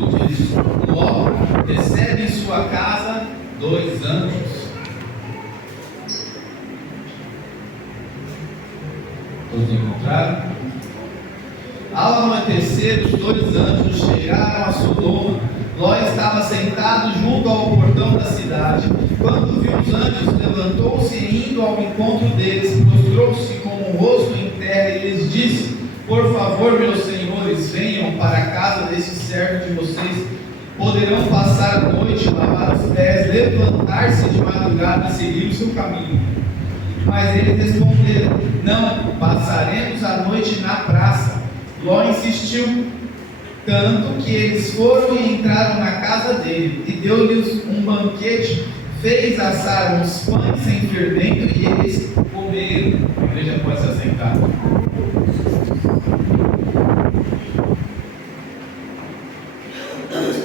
capítulo diz: Ló recebe em sua casa 2 anjos. Todos encontraram? Ao anoitecer, os 2 anjos chegaram a Sodoma. Ló estava sentado junto ao portão da cidade. Quando viu os anjos, levantou-se e, indo ao encontro deles, prostrou-se com o rosto em terra e lhes disse: Por favor, meus senhores, venham para a casa deste servo de vocês. Poderão passar a noite, lavar os pés, levantar-se de madrugada e seguir o seu caminho. Mas eles responderam: Não, passaremos a noite na praça. Ló insistiu, tanto que eles foram e entraram na casa dele, e deu-lhes um banquete, fez assar uns pães sem fermento, e eles comeram. A igreja pode se assentar.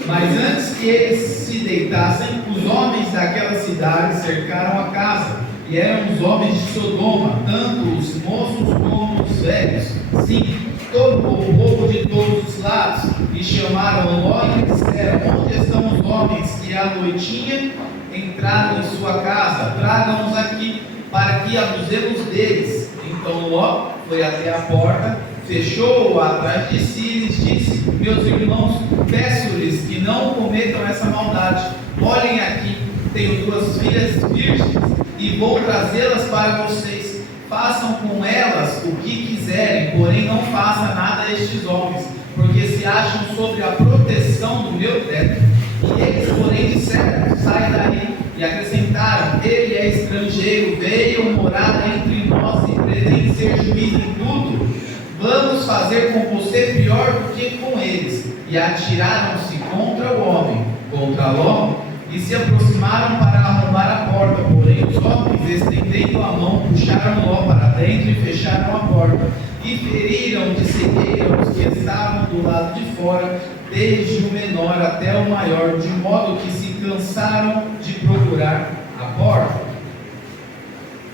Mas antes que eles se deitassem, os homens daquela cidade cercaram a casa, e eram os homens de Sodoma, tanto os moços como os velhos, sim, todo o povo de todos os lados, e chamaram Ló e disseram: Onde estão os homens que à noitinha entraram em sua casa? Tragam-nos aqui, para que abusemos deles. Então Ló foi até a porta, fechou-a atrás de si e lhes disse: Meus irmãos, peço-lhes que não cometam essa maldade. Olhem aqui, tenho 2 filhas virgens e vou trazê-las para vocês. Façam com elas o que quiserem, porém não faça nada a estes homens, porque se acham sob a proteção do meu teto. E eles, porém, disseram: Sai daí. E acrescentaram: Ele é estrangeiro, veio morar entre nós e pretende ser juiz em tudo. Vamos fazer com você pior do que com eles. E atiraram-se contra o homem, contra Ló, e se aproximaram para arrombar a porta. Porém os homens, estendendo a mão, puxaram Ló para dentro e fecharam a porta, e feriram de cegueira os que estavam do lado de fora, desde o menor até o maior, de modo que se cansaram de procurar a porta.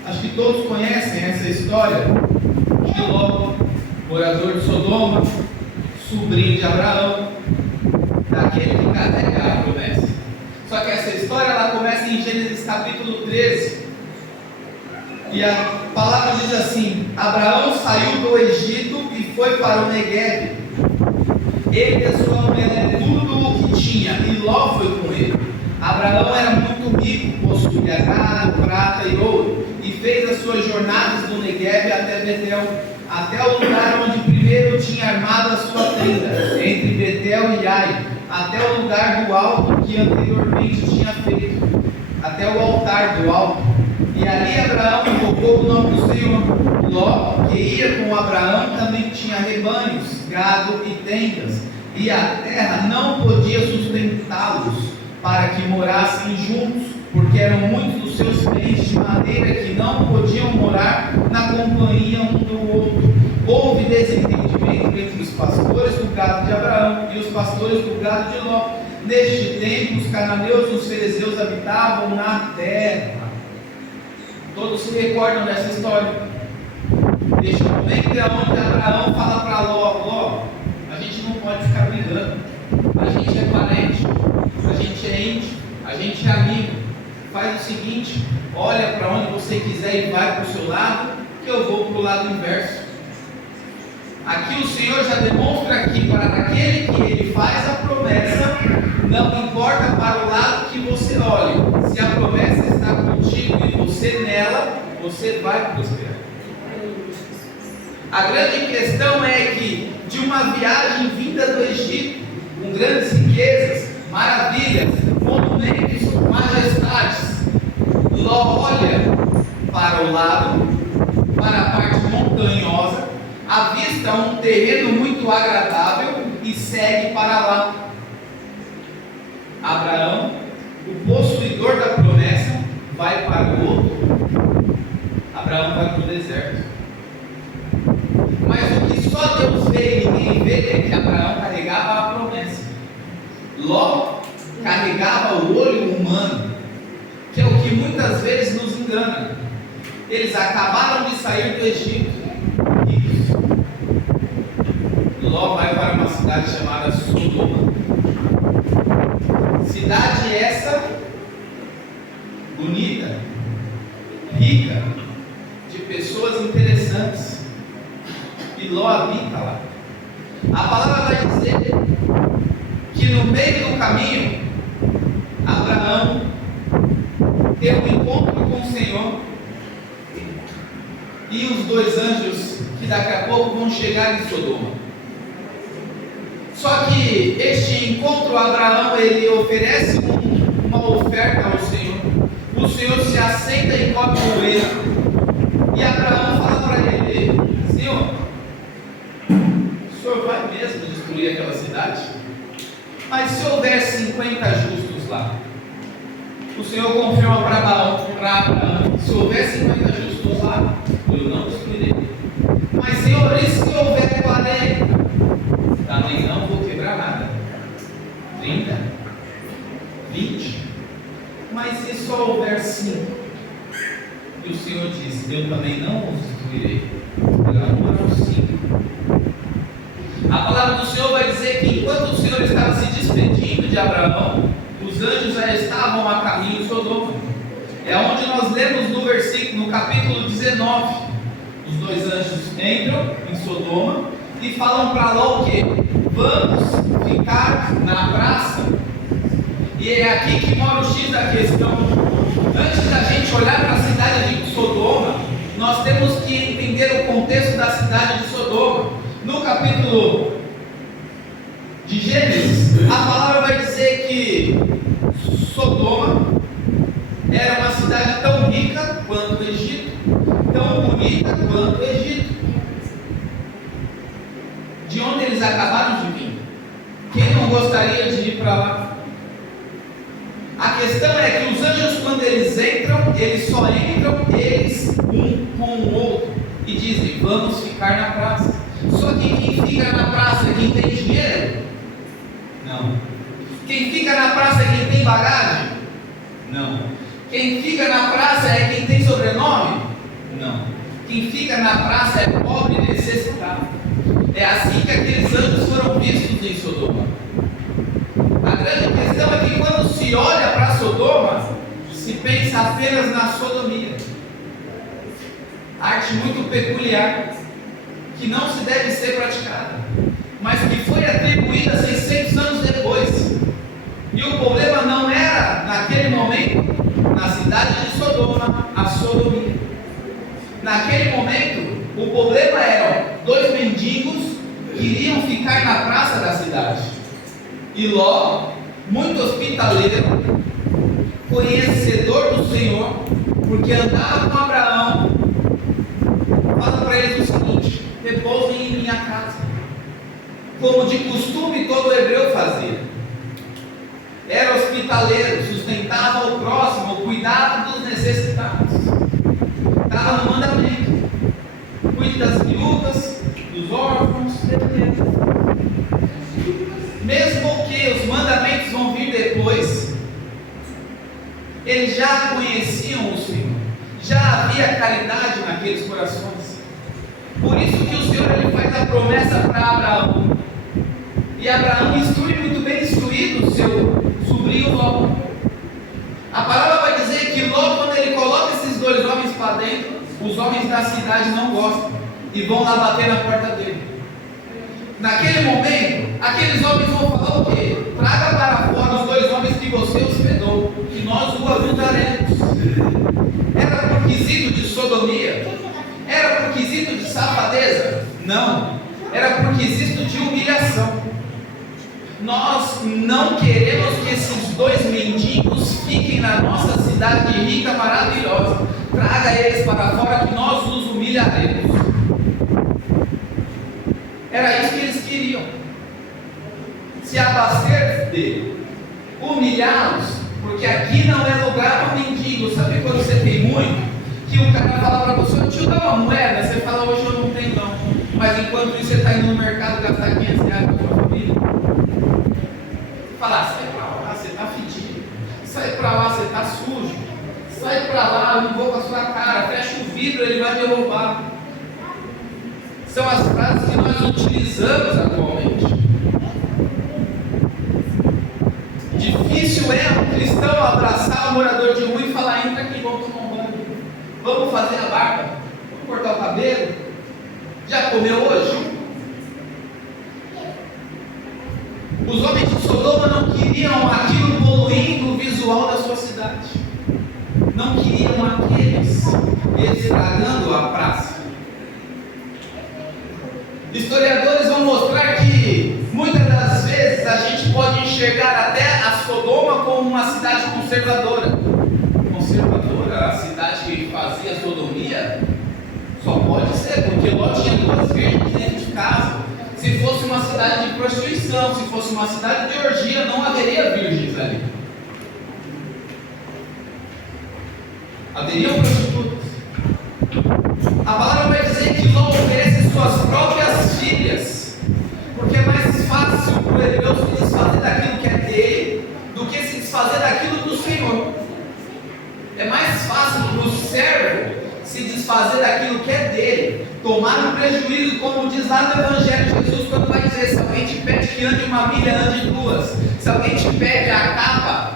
Acho que todos conhecem essa história de Ló, morador de Sodoma, sobrinho de Abraão, daquele que carrega a promessa. Só que essa história ela começa em Gênesis capítulo 13. E a palavra diz assim: Abraão saiu do Egito e foi para o Negueb. Ele e a sua mulher, tudo o que tinha, e Ló foi com ele. Abraão era muito rico, possuía gado, prata e ouro, e fez as suas jornadas do Negueb até Betel, até o lugar onde primeiro tinha armado a sua tenda, entre Betel e Ai, até o lugar do alto que anteriormente tinha feito, até o altar do alto. E ali Abraão invocou o nome do Senhor. Ló, que ia com Abraão, também tinha rebanhos, gado e tendas, e a terra não podia sustentá-los para que morassem juntos, porque eram muitos dos seus bens, de maneira que não podiam morar na companhia um do outro. Houve desentendimento entre os pastores do gado de Abraão e os pastores do gado de Ló. Neste tempo, os cananeus e os ferezeus habitavam na terra. Todos se recordam dessa história. Neste momento é onde Abraão fala para Ló: Ló, a gente não pode ficar brigando. A gente é parente, a gente é íntimo, a gente é amigo. Faz o seguinte: olha para onde você quiser e vai para o seu lado, que eu vou para o lado inverso. Aqui o Senhor já demonstra que para aquele que Ele faz a promessa, não importa para o lado que você olhe, se a promessa está contigo e você nela, você vai prosperar. A grande questão é que de uma viagem vinda do Egito, com grandes riquezas, maravilhas, monumentos, majestades, Ló olha para o lado, para a parte montanhosa, avista um terreno muito agradável e segue para lá. Abraão, o possuidor da promessa, vai para o outro. Abraão vai para o deserto. Mas o que só Deus vê e ninguém vê é que Abraão carregava a promessa. Ló carregava o olho humano, que é o que muitas vezes nos engana. Eles acabaram de sair do Egito. Ló vai para uma cidade chamada Sodoma. Cidade essa bonita, rica, de pessoas interessantes. E Ló habita lá. A palavra vai dizer que no meio do caminho, Abraão teve um encontro com o Senhor e os dois anjos que daqui a pouco vão chegar em Sodoma. Só que este encontro, Abraão, ele oferece uma oferta ao Senhor. O Senhor se assenta e come com ele. E Abraão fala para ele: Senhor, o Senhor vai mesmo destruir aquela cidade? Mas se houver 50 justos lá, o Senhor confirma para Abraão: se houver 50 justos lá, eu não destruirei. Mas Senhor, e se houver 40? Também não vou quebrar nada. 30? 20? Mas se só houver 5? E o Senhor diz: eu também não os destruirei, por amor aos 5. A palavra do Senhor vai dizer que enquanto o Senhor estava se despedindo de Abraão, os anjos já estavam a caminho de Sodoma. É onde nós lemos no capítulo 19. Os dois anjos entram em Sodoma e falam para Ló o quê? Vamos ficar na praça. E é aqui que mora o X da questão. Antes da gente olhar para a cidade de Sodoma, nós temos que entender o contexto da cidade de Sodoma. No capítulo de Gênesis, a palavra vai dizer que Sodoma era uma cidade tão rica quanto o Egito, tão bonita quanto o Egito. De onde eles acabaram de vir? Quem não gostaria de ir para lá? A questão é que os anjos, quando eles entram, eles só entram eles um com o outro e dizem: vamos ficar na praça. Só que quem fica na praça é quem tem dinheiro? Não. Quem fica na praça é quem tem bagagem? Não. Quem fica na praça é quem tem sobrenome? Não. Quem fica na praça é pobre e necessitado. É assim que aqueles anjos foram vistos em Sodoma. A grande questão é que quando se olha para Sodoma, se pensa apenas na sodomia. Arte muito peculiar, que não se deve ser praticada, mas que foi atribuída 600 anos depois. E o problema não era, naquele momento, na cidade de Sodoma, a sodomia. Naquele momento, o problema era dois mendigos que iriam ficar na praça da cidade. E Ló, muito hospitaleiro, conhecedor do Senhor, porque andava com Abraão, fala para eles o seguinte: repousem em minha casa, como de costume todo hebreu fazia. Era hospitaleiro, sustentava o próximo, cuidava dos necessitados. Estava no mandamento: cuide das viúvas, dos órfãos. Mesmo que os mandamentos vão vir depois, eles já conheciam o Senhor, já havia caridade naqueles corações. Por isso que o Senhor ele faz a promessa para Abraão, e Abraão instrui muito bem instruído o seu sobrinho Ló. A palavra vai dizer que Ló, quando ele coloca esses dois homens para dentro, os homens da cidade não gostam e vão lá bater na porta dele. Naquele momento, aqueles homens vão falar o quê? Traga para fora os dois homens que você hospedou, que nós o ajudaremos. Era por quesito de sodomia? Era por quesito de safadeza? Não. Era por quesito de humilhação. Nós não queremos que esses dois mendigos fiquem na nossa cidade rica, maravilhosa. Traga eles para fora que nós os humilharemos. Era isso que eles queriam. Se abaster dele, humilhá-los, porque aqui não é lugar para mendigo. Sabe quando você tem muito? Que o cara fala para você: deixa eu dar uma moeda. Você fala: hoje eu não tenho não. Mas enquanto isso você está indo no mercado gastar 500 reais com a sua família. Fala: sai para lá, você está fedido. Sai para lá, você está sujo. Sai para lá, eu não vou com a sua cara. Fecha o vidro, ele vai derrubar. São as frases que nós utilizamos atualmente. Difícil difícil é um cristão abraçar um morador de rua e falar: entra aqui, vamos tomar um banho, vamos fazer a barba, vamos cortar o cabelo, já comeu hoje? Os homens de Sodoma não queriam aquilo poluindo o visual da sua cidade, não queriam aqueles estragando a praça. Historiadores vão mostrar que muitas das vezes a gente pode enxergar até a Sodoma como uma cidade conservadora. Conservadora, a cidade que fazia sodomia? Só pode ser, porque Ló tinha 2 virgens dentro de casa. Se fosse uma cidade de prostituição, se fosse uma cidade de orgia, não haveria virgens ali. Haveriam prostitutas. A palavra vai dizer que Ló oferece suas próprias filhas, porque é mais fácil para o hebreu se desfazer daquilo que é dele do que se desfazer daquilo do Senhor. É mais fácil para o servo se desfazer daquilo que é dele, tomar um prejuízo, como diz lá no Evangelho de Jesus, quando vai dizer: se alguém te pede que ande 1 milha, ande 2. Se alguém te pede a capa,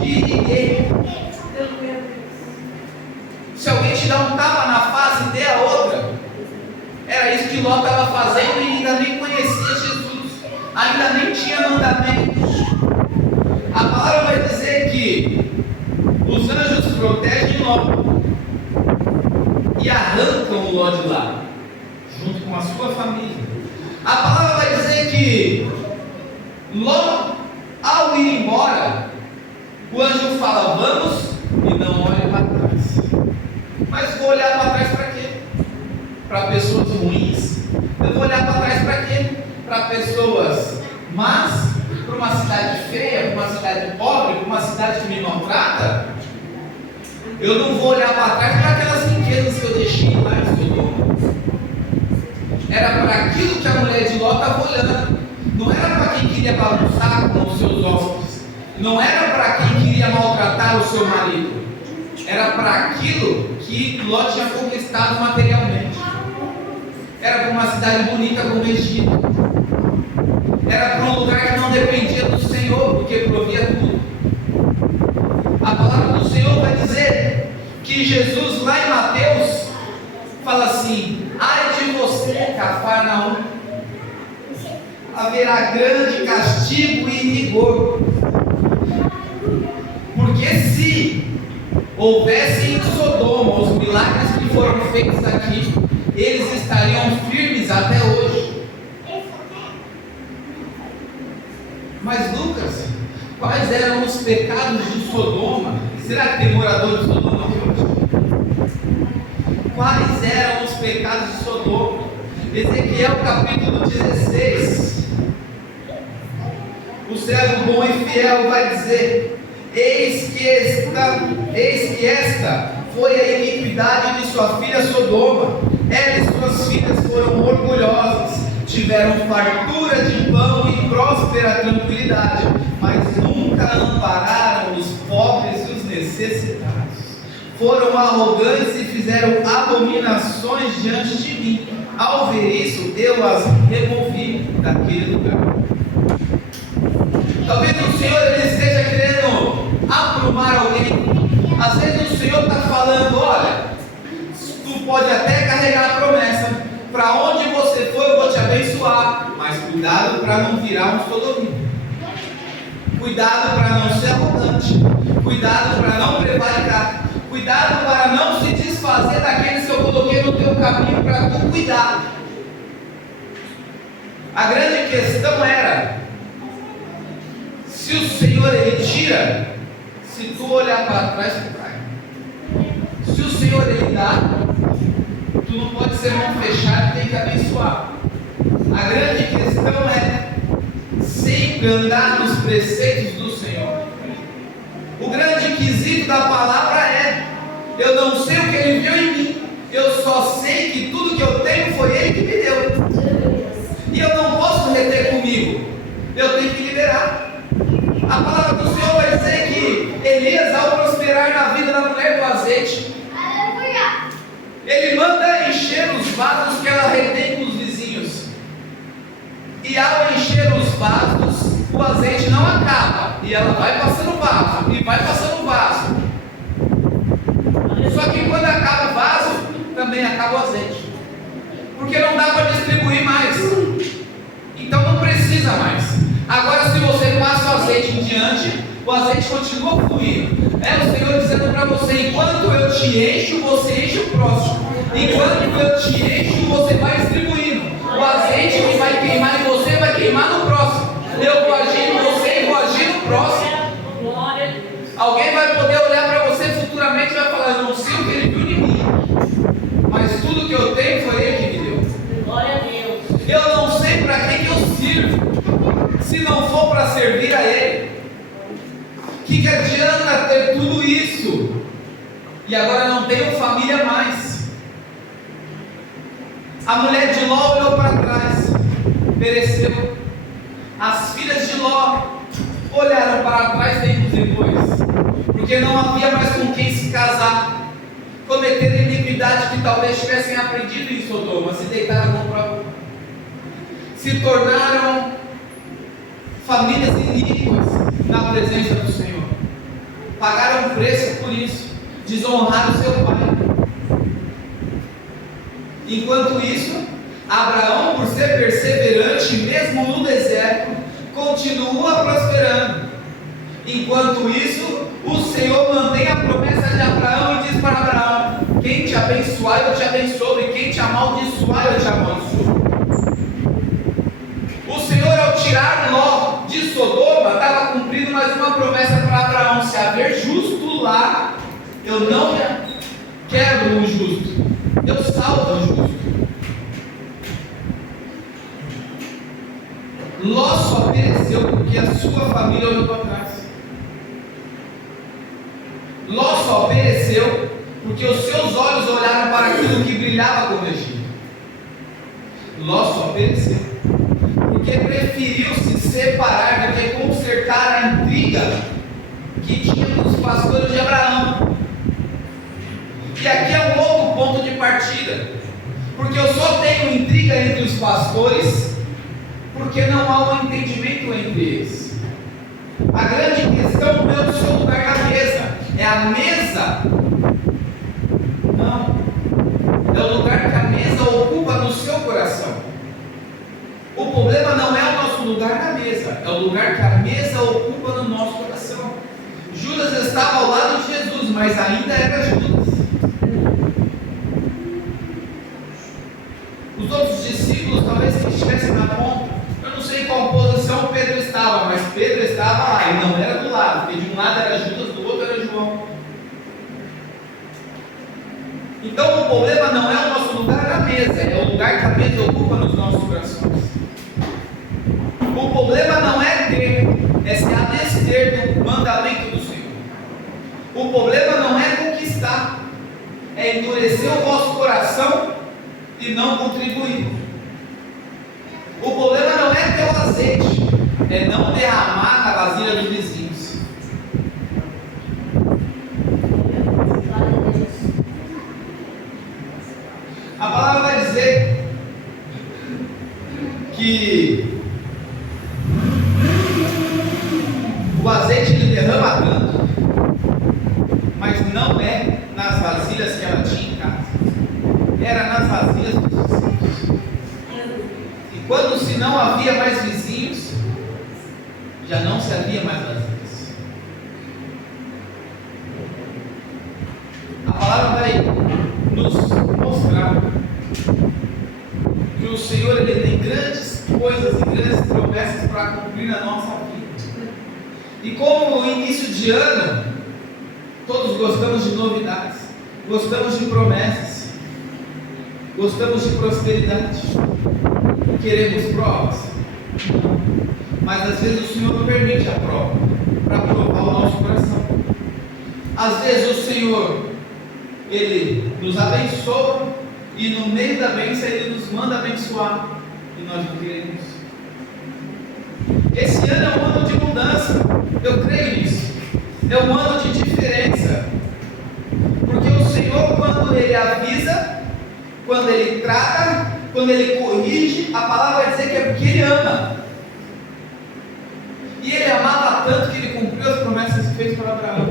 tire ele. Se alguém te dá um tapa na face, dê a outra. Era isso que Ló estava fazendo e ainda nem conhecia Jesus, ainda nem tinha mandamentos. A palavra vai dizer que os anjos protegem Ló e arrancam Ló de lá, junto com a sua família. A palavra vai dizer que Ló, ao ir embora, o anjo fala: vamos, e não olha para trás. Mas vou olhar para trás para quê? Para pessoas ruins? Eu vou olhar para trás para quê? Para pessoas más? Para uma cidade feia? Para uma cidade pobre? Para uma cidade que me maltrata? Eu não vou olhar para trás para aquelas riquezas que eu deixei lá em Sodoma. Era para aquilo que a mulher de Ló estava olhando. Não era para quem queria bagunçar com os seus hóspedes. Não era para quem queria maltratar o seu marido. Era para aquilo que Ló tinha conquistado materialmente. Era para uma cidade bonita como Egito. Era para um lugar que não dependia do Senhor, porque provia tudo. A palavra do Senhor vai dizer que Jesus, lá em Mateus, fala assim: ai de você, Cafarnaum, haverá grande castigo e rigor. Porque se houvesse em Sodoma os milagres que foram feitos aqui, eles estariam firmes até hoje. Mas Lucas, quais eram os pecados de Sodoma? Será que tem morador de Sodoma aqui hoje? Quais eram os pecados de Sodoma? Ezequiel capítulo 16. O servo bom e fiel vai dizer: eis que esta foi a iniquidade de sua filha Sodoma. Ela e suas filhas foram orgulhosas, tiveram fartura de pão e próspera tranquilidade, mas nunca ampararam os pobres e os necessitados. Foram arrogantes e fizeram abominações diante de mim. Ao ver isso, eu as removi daquele lugar. Talvez o Senhor ele esteja querendo aprumar alguém. Às vezes o Senhor está falando: olha, tu pode até carregar a promessa, para onde você for eu vou te abençoar, mas cuidado para não virar um sodomita, cuidado para não ser arrogante, cuidado para não prevaricar, cuidado para não se desfazer daqueles que eu coloquei no teu caminho para tu cuidar. A grande questão era: se o Senhor ele tira, se tu olhar para trás, tu cai. Se o Senhor ele dá, tu não pode ser mão fechada, tem que abençoar. A grande questão é sempre andar nos preceitos do Senhor. O grande quesito da palavra é: eu não sei o que Ele viu em mim, eu só sei que tudo que eu tenho foi Ele que me deu, e eu não posso reter comigo, eu tenho que liberar. A palavra do Senhor vai dizer que Elias, ao prosperar na vida da mulher do azeite, ele manda encher os vasos que ela retém com os vizinhos, e ao encher os vasos, o azeite não acaba, e ela vai passando o vaso, e vai passando o vaso. Só que quando acaba o vaso, também acaba o azeite, porque não dá para distribuir mais, então não precisa mais. Agora, se você passa o azeite em diante, o azeite continua fluindo. É o Senhor dizendo para você: enquanto eu te encho, você enche o próximo. Enquanto eu te encho, você vai distribuindo. O azeite que vai queimar em você vai queimar no próximo. Eu vou agir em você e vou agir no próximo. Alguém vai poder olhar para você futuramente e vai falar: eu não sei o que ele viu em mim, mas tudo que eu tenho foi ele que me deu. Glória a Deus. Eu não sei para que eu sirvo, se não for para servir a Ele. Que adianta ter tudo isso e agora não tenho família mais? A mulher de Ló olhou para trás, pereceu. As filhas de Ló olharam para trás tempos depois, porque não havia mais com quem se casar. Cometeram iniquidade que talvez tivessem aprendido em Sodoma, se deitaram no próprio, se tornaram famílias iníquas na presença do Senhor. Pagaram preço por isso, desonraram seu pai. Enquanto isso, Abraão, por ser perseverante, mesmo no deserto, continua prosperando. Enquanto isso, o Senhor mantém a promessa de Abraão e diz para Abraão: quem te abençoar, eu te abençoo, e quem te amaldiçoar, eu te amaldiçoo. O Senhor, ao tirar Ló de Sodoma, estava cumprindo mais uma promessa para Abraão: se haver justo lá, eu não quero o justo, eu salvo o justo. Ló só pereceu porque a sua família olhou para trás. Ló só pereceu porque os seus olhos olharam para aquilo que brilhava como Egito. Ló só pereceu porque preferiu se separar do que consertar a intriga que tinha com os pastores de Abraão. E aqui é um outro ponto de partida, porque eu só tenho intriga entre os pastores porque não há um entendimento entre eles. A grande questão não é o seu lugar na mesa, é a mesa. Não, é o lugar que a mesa ocupa no seu coração. O problema não é o nosso lugar na mesa, é o lugar que a mesa ocupa no nosso coração. Judas estava ao lado de Jesus, mas ainda era Judas. Os outros discípulos talvez que estivessem na ponta, eu não sei em qual posição Pedro estava, mas Pedro estava lá, e não era do lado, porque de um lado era Judas, do outro era João. Então o problema não é o nosso lugar na mesa, é o lugar que a mesa ocupa nos nossos corações. O problema não é ter, é se abster do mandamento do Senhor. O problema não é conquistar, é endurecer o vosso coração e não contribuir. O problema não é ter o azeite, é não derramar na vasilha dos vizinhos. A palavra vai dizer que o azeite ele derrama tanto, mas não é nas vasilhas que ela tinha em casa, era nas vasilhas dos vizinhos. E quando se não havia mais vizinhos, já não se havia mais vasilhas. A palavra vai nos mostrar que o Senhor ele tem grandes coisas e grandes promessas para cumprir na nossa vida. E como início de ano, todos gostamos de novidades, gostamos de promessas, gostamos de prosperidade, queremos provas, mas às vezes o Senhor permite a prova para provar o nosso coração. Às vezes o Senhor Ele nos abençoa e no meio da bênção Ele nos manda abençoar e nós não queremos. Esse ano é um ano de mudança, eu creio nisso. É um ano de diferença, porque o Senhor, quando Ele avisa, quando Ele trata, quando Ele corrige, a palavra vai dizer que é porque Ele ama. E Ele amava tanto que Ele cumpriu promessas que fez para Abraão.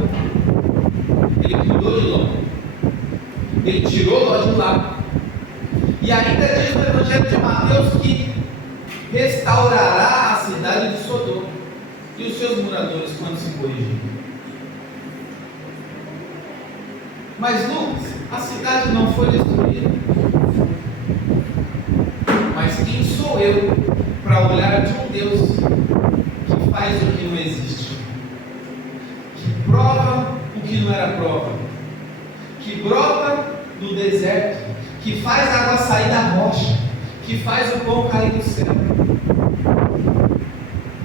Ele cuidou de Ló. Ele tirou Ló de lá. E ainda diz no Evangelho de Mateus que restaurará a cidade de Sodoma e os seus moradores quando se corrigirem. Mas Lucas, a cidade não foi destruída. Mas quem sou eu para olhar de um Deus que faz o que não existe, que prova o que não era prova, que brota do deserto, que faz a água sair da rocha, que faz o pão cair do céu?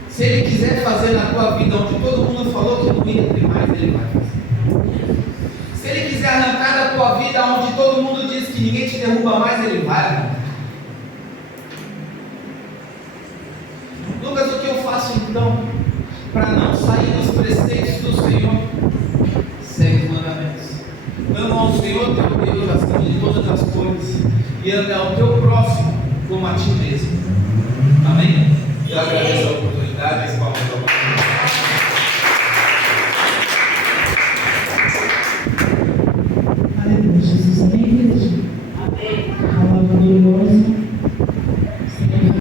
Se Ele quiser fazer na tua vida onde todo mundo falou que não ia ter mais, Ele vai fazer. Se Ele quiser arrancar da tua vida onde todo mundo diz que ninguém te derruba mais, Ele vai arrancar. Lucas, o que eu faço então para não sair dos preceitos do Senhor? Segue os mandamentos. Ama ao Senhor teu Deus acima de todas as coisas e ame ao teu próximo como a ti mesmo. Amém? Eu agradeço a oportunidade.